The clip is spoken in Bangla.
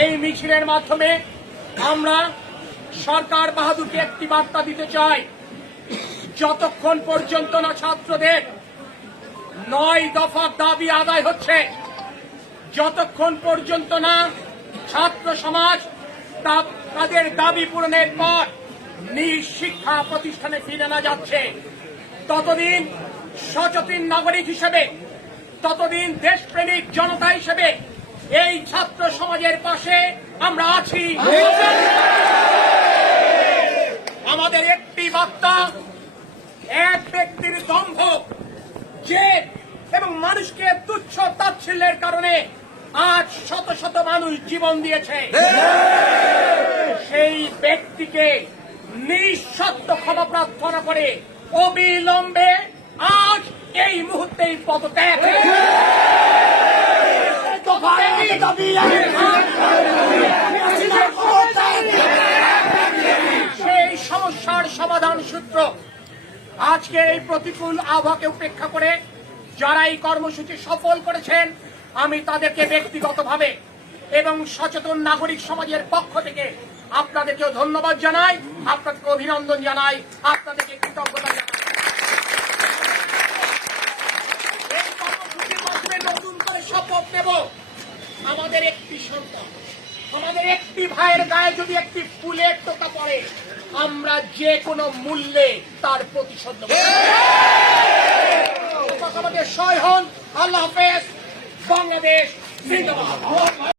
এই মিছিলের মাধ্যমে আমরা সরকার বাহাদুরকে একটি বার্তা দিতে চাই, যতক্ষণ পর্যন্ত না ছাত্রদের 9 দফা দাবি আদায় হচ্ছে, যতক্ষণ পর্যন্ত না ছাত্র সমাজ তাদের দাবি পূরণের পর নিজ শিক্ষা প্রতিষ্ঠানে ফিরে না যাচ্ছে, ততদিন সচেতন নাগরিক হিসেবে, ততদিন দেশপ্রেমিক জনতা হিসেবে এই ছাত্র সমাজের পাশে আমরা আছি। আমাদের একটি বার্তা, এক ব্যক্তির দম্ভ, জেদ এবং মানুষকে তুচ্ছ তাচ্ছিল্যের কারণে আজ শত শত মানুষ জীবন দিয়েছে। সেই ব্যক্তিকে নিঃশর্ত ক্ষমা প্রার্থনা করে অবিলম্বে আজ এই মুহূর্তেই পদত্যাগ। সেই সমস্যার সমাধান সূত্র আজকে এই প্রতিকূল আবহাওয়াকে উপেক্ষা করে যারা এই কর্মসূচি সফল করেছেন, আমি তাদেরকে ব্যক্তিগতভাবে এবং সচেতন নাগরিক সমাজের পক্ষ থেকে আপনাদেরকেও ধন্যবাদ জানাই, আপনাদেরকে অভিনন্দন জানাই, আপনাদেরকে কৃতজ্ঞতা জানাই। এই কর্মসূচির মাধ্যমে নতুন করে শপথ নেব, আমাদের একটি সন্তান, আমাদের একটি ভাইয়ের গায়ে যদি একটি ফুলের টোকা পড়ে, আমরা যে কোনো মূল্যে তার প্রতিশোধ নেব। আমাদের সহায় হন। আল্লাহ হাফেজ। বাংলাদেশ জিন্দাবাদ।